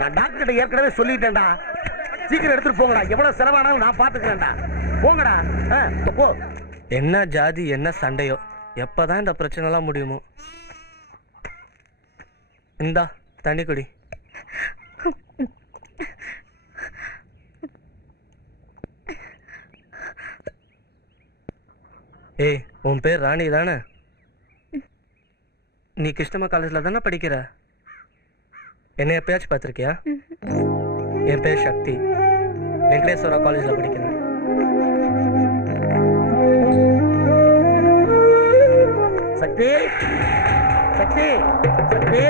நான் டாக்டர் ஏற்கனவே சொல்லிட்டேன்டா. சீக்கிரம் எடுத்துட்டு போங்கடா. எவ்வளவு செலவானாலும் நான் பாத்துக்கிறேன்டா. போங்கடா. போ. என்ன ஜாதி என்ன சண்டையோ, எப்பதான் இந்த பிரச்சனை எல்லாம் முடியுமோ. இந்தா தண்ணி குடி. ஏய், உன் பேர் ராணி தானே? நீ கிருஷ்ணம்மா காலேஜில் தானே படிக்கிற? என்ன எப்பயாச்சும் பார்த்துருக்கியா? என் பேர் சக்தி, வெங்கடேஸ்வரா காலேஜில் படிக்கிறேன். சக்தி சக்தி சக்தி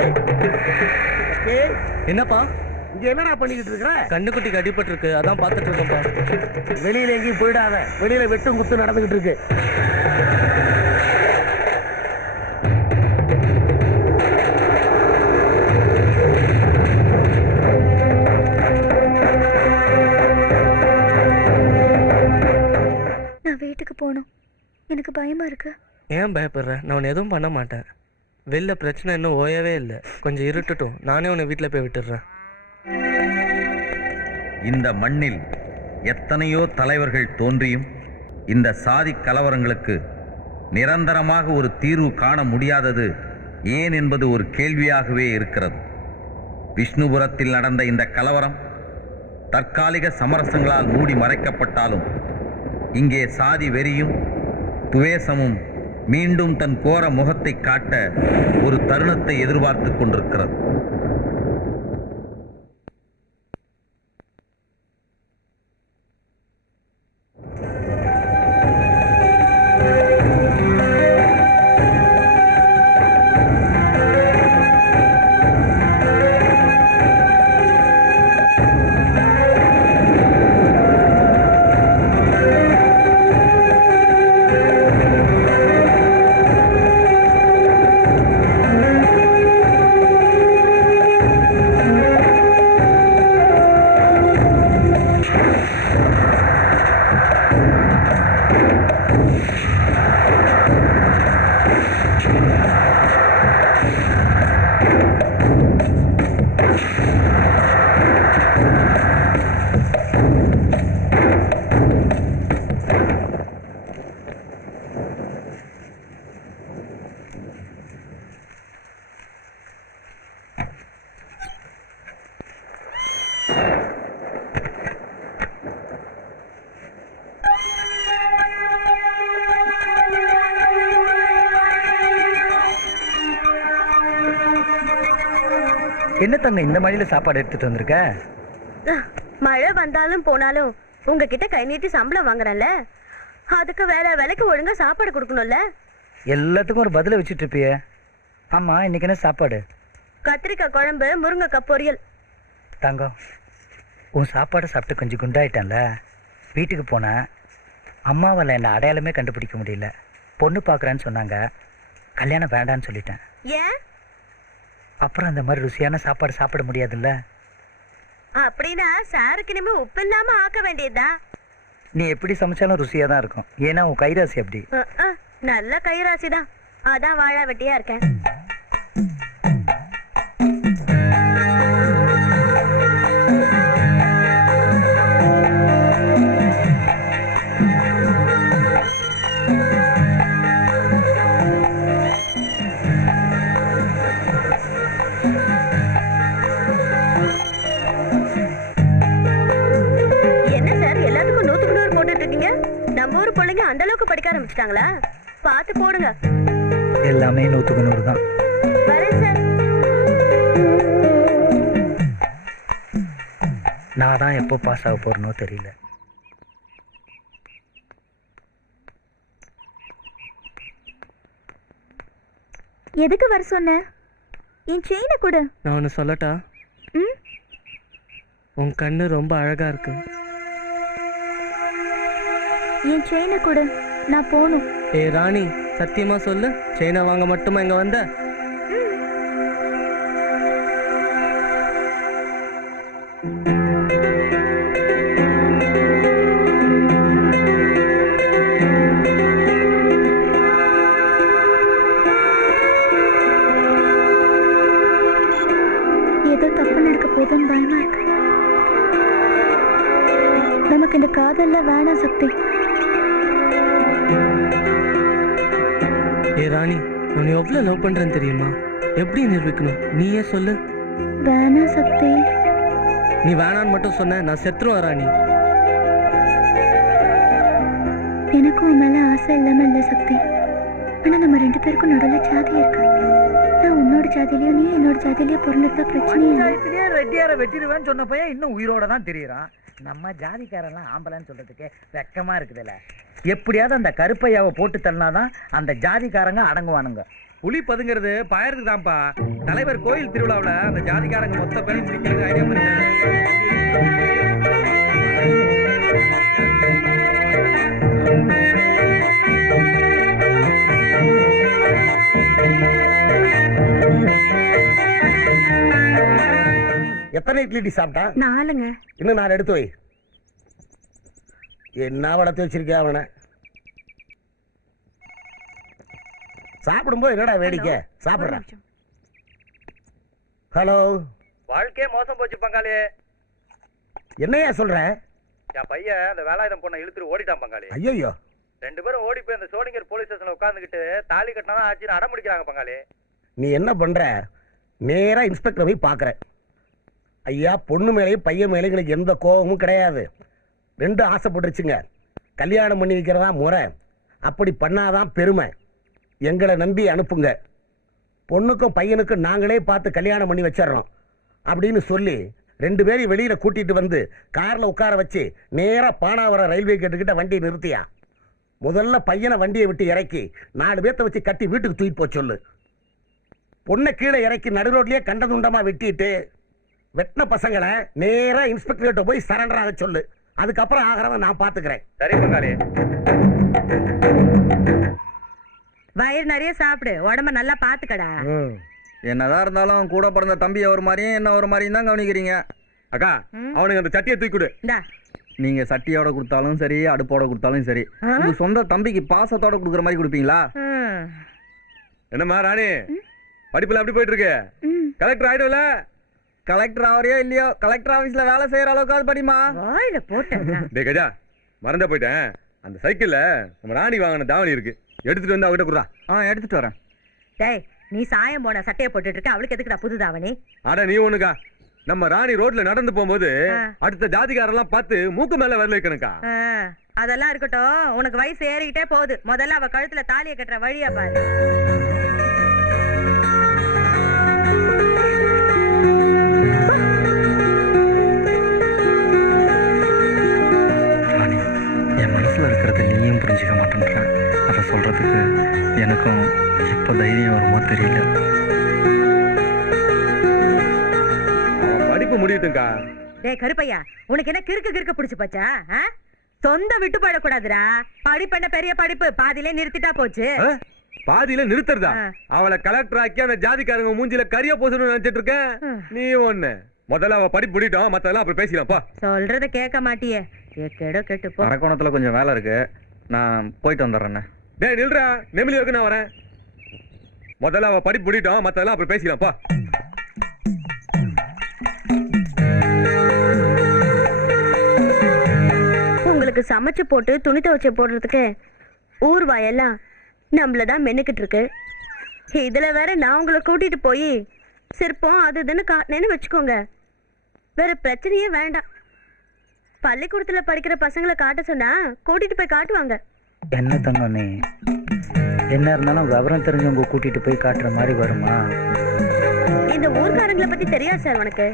சக்தி. என்னப்பா இங்க என்னடா பண்ணிக்கிட்டு இருக்கிற? கண்ணுக்குட்டிக்கு அடிபட்டு இருக்கு, அதான் பார்த்துட்டு இருக்கோம்ப்பா. வெளியில எங்கேயும் போயிடாத. வெளியில வெட்டும் குத்து நடந்துகிட்டு இருக்கு. நான் வீட்டுக்கு போகணும். எனக்கு பயமா இருக்கு. ஏன் பயப்படுற? நான் உன்னை எதுவும் பண்ண மாட்டேன். வெளில பிரச்சனை இன்னும் ஓயவே இல்லை. கொஞ்சம் இருட்டட்டும், நானே உன்னை வீட்டில் போய் விட்டுடுறேன். இந்த மண்ணில் எத்தனையோ தலைவர்கள் தோன்றியும் இந்த சாதி கலவரங்களுக்கு நிரந்தரமாக ஒரு தீர்வு காண முடியாதது ஏன் என்பது ஒரு கேள்வியாகவே இருக்கிறது. விஷ்ணுபுரத்தில் நடந்த இந்த கலவரம் தற்காலிக சமரசங்களால் மூடி மறைக்கப்பட்டாலும் இங்கே சாதி வெறியும் துவேஷமும் மீண்டும் தன் கோர முகத்தை காட்ட ஒரு தருணத்தை எதிர்பார்த்து கொண்டிருக்கிறது. என்ன தங்க இந்த மழையில சாப்பாடு எடுத்துட்டு வந்திருக்க? மழை வந்தாலும் போனாலும் உங்ககிட்ட கை நீட்டி சம்பளம் வாங்குறேன்ல, அதுக்கு வேற வேலைக்கு ஒழுங்கா சாப்பாடு கொடுக்கணும்ல. எல்லாத்துக்கும் ஒரு பதில வச்சுட்டு இருப்பிய. ஆமா, இன்னைக்கு என்ன சாப்பாடு? கத்திரிக்காய் குழம்பு, முருங்கைக்காய் பொரியல். தங்கம், உன் சாப்பாடை சாப்பிட்டு கொஞ்சம் குண்டாயிட்டேன்ல. வீட்டுக்கு போனேன், அம்மாவால் என்ன அடையாளமே கண்டுபிடிக்க முடியல. பொண்ணு பார்க்குறேன்னு சொன்னாங்க, கல்யாணம் வேண்டான்னு சொல்லிட்டேன். ஏன்? அப்புறம் அந்த மாதிரி ருசியான சாப்பாடு சாப்பிட முடியாதுல்ல. அப்படின்னா சாருக்கு இனிமே உப்பு இல்லாம ஆக்க வேண்டியதா? நீ எப்படி சமைச்சாலும் ருசியா தான் இருக்கும். ஏன்னா உன் கைராசி அப்படி. நல்ல கைராசிதான், அதான் வாழா வெட்டியா இருக்கேன். அந்த அளவுக்கு படிக்க ஆரம்பிச்சிட்டாங்களா? பார்த்து போடுங்க. எல்லாமே 100க்கு 100 தான். வரேன் சார். நான் தான் எப்போ பாஸ் ஆக போறனோ தெரியல. எதுக்கு வர சொன்ன? என் செயினை கொடு. நான் ஒன்று சொல்லட்டா? உன் கண்ணு ரொம்ப அழகா இருக்கு. என் செயினை கொடு, நான் போகணும். ஏ ராணி, சத்தியமா சொல்லு, செயினை வாங்க மட்டுமா இங்க வந்த? ஏதோ தப்பு நடக்க போதுன்னு பயமா இருக்கு. நமக்கு இந்த காதல்ல வேணாம் சக்தி. ஏ ராணி, நான் எவ்வளவு லவ் பண்றேன்னு தெரியுமா? எப்படி நிரூபிக்கணும் நீயே சொல்லு. வேணாம் சக்தி. நீ வேணான்னு மட்டும் சொன்ன நான் செத்துருவேன் ராணி. எனக்கும் உன் மேல ஆசை இல்லாம இல்ல சக்தி. ஆனா நம்ம 2 பேருக்கும் நடுவில் ஜாதி இருக்கு. நான் உன்னோட ஜாதியிலயோ நீ என்னோட ஜாதியிலயோ பிறந்திருந்தா பிரச்சனையே இல்லை. ரெட்டியார வெட்டிடுவேன்னு சொன்ன பையன் இன்னும் உயிரோட தான் தெரியறான். நம்ம ஜாதிக்காரெல்லாம் ஆம்பளைன்னு சொல்றதுக்கு வெக்கமா இருக்குதுல்ல. எப்படியாவது அந்த கருப்பையாவை போட்டு தள்ளினாதான் அந்த ஜாதிக்காரங்க அடங்குவானுங்க. புலி பதுங்கிறது பாயருக்கு தான்ப்பா. தலைவர் கோயில் திருவிழாவில் அந்த ஜாதிக்காரங்க மொத்த பேரும் பிடிக்கிறது ஐடியா பண்ணி. எத்தனை இட்லி சாப்பிட்டா? 4ங்க. இன்னும் 4 எடுத்து வை. என்ன வளர்த்து வச்சிருக்கா அவனை? சாப்பிடும்போது என்னடா வேடிக்கை? சாப்பிடுறான். ஹலோ, வாழ்க்கையே மோசம் போச்சு பங்காளி. என்னையா சொல்ற? என் பையன் அந்த வேலாயுதம் பொண்ணை இழுத்துட்டு ஓடிட்டான் பங்காளி. ஐயோ, 2 பேரும் ஓடி போய் அந்த சோனிங்கர் போலீஸ் ஸ்டேஷன்ல உட்காந்துக்கிட்டு தாலி கட்டினா ஆச்சுன்னு அடம் பிடிக்கிறாங்க பங்காளி. நீ என்ன பண்ற? நேரா இன்ஸ்பெக்டர் போய் பாக்குற. ஐயா, பொண்ணு மேலேயும் பையன் மேலேயும் எங்களுக்கு எந்த கோபமும் கிடையாது. 2 ஆசைப்பட்டுருச்சுங்க. கல்யாணம் பண்ணி வைக்கிறதா முறை. அப்படி பண்ணாதான் பெருமை. எங்களை நம்பி அனுப்புங்க. பொண்ணுக்கும் பையனுக்கும் நாங்களே பார்த்து கல்யாணம் பண்ணி வச்சிடறோம் அப்படின்னு சொல்லி 2 பேரையும் வெளியில கூட்டிட்டு வந்து கார்ல உட்கார வச்சு நேரா பானாவரம் ரயில்வே கேட்டுக்கிட்ட வண்டியை நிறுத்தியா. முதல்ல பையனை வண்டியை விட்டு இறக்கி 4 பேர்த்த வச்சு கட்டி வீட்டுக்கு தூக்கிட்டு போக சொல்லு. பொண்ணை கீழே இறக்கி நடு ரோட்லயே கண்டதுண்டமா வெட்டிட்டு வெட்டின பசங்களை நேரா இன்ஸ்பெக்டர்கிட்ட போய் சரண்டர் ஆக சொல்லு. அதுக்கப்புறம் ஆகிறத நான் பாத்துக்கிறேன். சரி பங்காளி. வயிறு நிறைய சாப்பிடு, உடம்ப நல்லா பாத்துக்கடா. என்னதான் இருந்தாலும் அவன் கூட பிறந்த தம்பி ஒரு மாதிரியும் என்ன ஒரு மாதிரியும் தான் கவனிக்கிறீங்க. அக்கா, அவனுக்கு அந்த சட்டியை தூக்கி கொடு. இந்தா. நீங்க சட்டியோட கொடுத்தாலும் சரி, அடுப்போட கொடுத்தாலும் சரி, உங்க சொந்த தம்பிக்கு பாசத்தோட கொடுக்குற மாதிரி கொடுப்பீங்களா? என்னம்மா ராணி, படிப்புல எப்படி போயிட்டு இருக்கு? கலெக்டர் ஆயிடும்ல? கலெக்டர் ஆவறியோ இல்லையோ, கலெக்டர் ஆபீஸ்ல வேலை செய்யற அளவுக்கு படிமா. வாயில போட்டேன். டேய் கஜா, மறந்தே போயிட்டேன். அந்த சைக்கிள்ல நம்ம ராணி வாங்கின தாவணி இருக்கு, எடுத்துட்டு வந்து அவகிட்ட குடுறா. எடுத்துட்டு வரேன். டேய், நீ சாயம் போன சட்டையை போட்டுட்டு இருக்க, அவளுக்கு எதுக்குடா புது தாவணி? அட நீ ஒண்ணுக்கா, நம்ம ராணி ரோட்ல நடந்து போகும்போது அடுத்த ஜாதிகாரெல்லாம் பார்த்து மூக்கு மேல வரல வைக்கணுக்கா. அதெல்லாம் இருக்கட்டும், உனக்கு வயசு ஏறிக்கிட்டே போகுது. முதல்ல அவ கழுத்துல தாலியை கட்டுற வழியா பாரு. என் மனசுல இருக்கிறத நீயும் புரிஞ்சுக்க மாட்டேன்ற. அதை சொல்றதுக்கு எனக்கும் எப்போ தைரியம் வருமோ தெரியல. படிப்பு முடியட்டும்க்கா. டேய் கருப்பையா, உனக்கு என்ன கிறுக்கு பிடிச்சு போச்சா? சொந்த விட்டு போயிடக்கூடாதுடா. படிப்பென்ன பெரிய படிப்பு, பாதியிலே நிறுத்திட்டா போச்சு. பாதியில நிறுத்துறதா? அவளை கலெக்டர் ஆக்கி அந்த ஜாதிக்காரங்க மூஞ்சில கரியா போசணும்னு நினைச்சிட்டு இருக்கேன். நீ ஒண்ணு முதல்ல அவ படிப்பு முடிட்டோம், மத்ததெல்லாம் அப்புறம் பேசிக்கலாம்ப்பா. சொல்றத கேட்க மாட்டியே. கேட்டு போ. அரக்கோணத்துல கொஞ்சம் வேலை இருக்கு, நான் போயிட்டு வந்துடுறேன். டேய் நில்றா, நெமிலி வரைக்கும் நான் வரேன். முதல்ல அவ படிப்பு முடிட்டோம், மத்ததெல்லாம் அப்புறம் பேசிக்கலாம்ப்பா. உங்களுக்கு சமைச்சு போட்டு துணி துவைச்சு போடுறதுக்கு ஊர் வாயெல்லாம் நம்மளதான் மென்னுக்கிட்டு இருக்கு. இதுல வேற நான் உங்களை கூட்டிட்டு போய் சிற்பம் அது இதுன்னு காட்டினேன்னு வச்சுக்கோங்க, வேற பிரச்சனையே வேண்டாம். பள்ளிக்கூடத்துல படிக்கிற பசங்களை காட்ட சொன்னா கூட்டிட்டு போய் காட்டுவாங்க. என்ன தங்கம் நீ? என்ன இருந்தாலும் விவரம் தெரிஞ்சவங்க கூட்டிட்டு போய் காட்டுற மாதிரி வருமா? இந்த ஊர்க்காரங்களை பத்தி தெரியாது சார் உனக்கு.